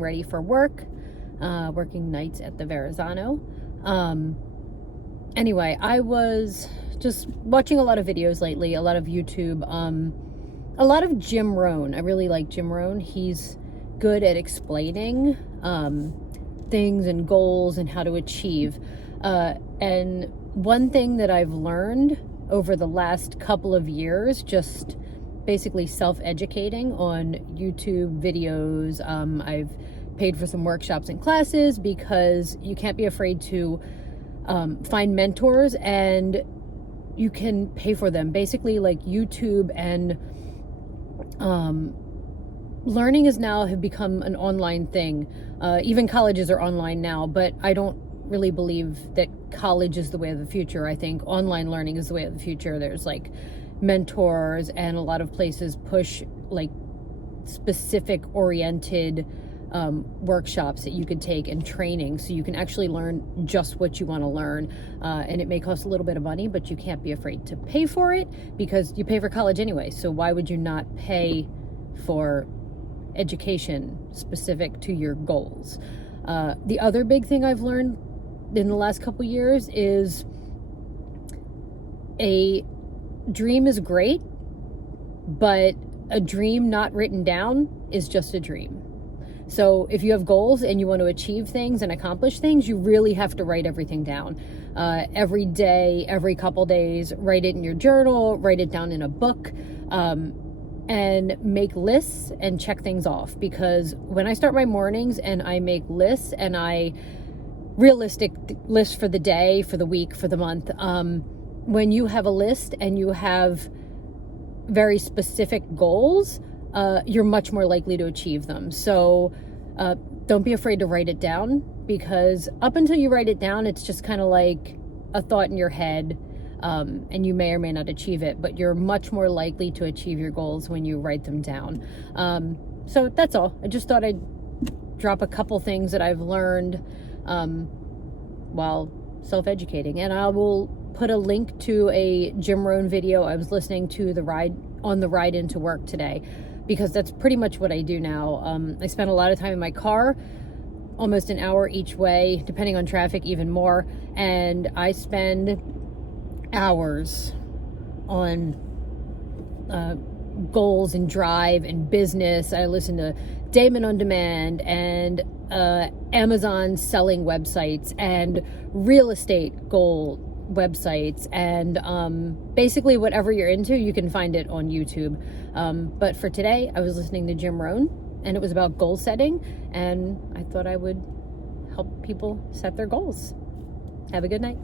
ready for work, working nights at the Verrazano. Anyway, I was just watching a lot of videos lately, a lot of YouTube, a lot of Jim Rohn. I really like Jim Rohn. He's good at explaining things and goals and how to achieve. And one thing that I've learned over the last couple of years, just basically self-educating on YouTube videos. I've paid for some workshops and classes because you can't be afraid to find mentors, and you can pay for them. Basically, like YouTube and learning is now have become an online thing. Even colleges are online now, but I don't really believe that college is the way of the future. I think online learning is the way of the future. There's like mentors, and a lot of places push like specific oriented workshops that you could take and training, so you can actually learn just what you want to learn. And it may cost a little bit of money, but you can't be afraid to pay for it, because you pay for college anyway. So why would you not pay for education specific to your goals? The other big thing I've learned in the last couple years is a dream is great, but a dream not written down is just a dream. So if you have goals and you want to achieve things and accomplish things, you really have to write everything down. Every day, every couple days, write it in your journal, write it down in a book, and make lists and check things off. Because when I start my mornings and I make lists, and realistic lists for the day, for the week, for the month, when you have a list and you have very specific goals, you're much more likely to achieve them. So don't be afraid to write it down, because up until you write it down, it's just kind of like a thought in your head, and you may or may not achieve it, but you're much more likely to achieve your goals when you write them down. So that's all. I just thought I'd drop a couple things that I've learned while self-educating, and I will put a link to a Jim Rohn video I was listening to on the ride into work today, because that's pretty much what I do now. I spend a lot of time in my car, almost an hour each way, depending on traffic, even more, and I spend hours on goals and drive and business. I listen to Damon on Demand and Amazon selling websites and real estate goal websites, and basically whatever you're into, you can find it on YouTube. But for today, I was listening to Jim Rohn, and it was about goal setting, and I thought I would help people set their goals. Have a good night.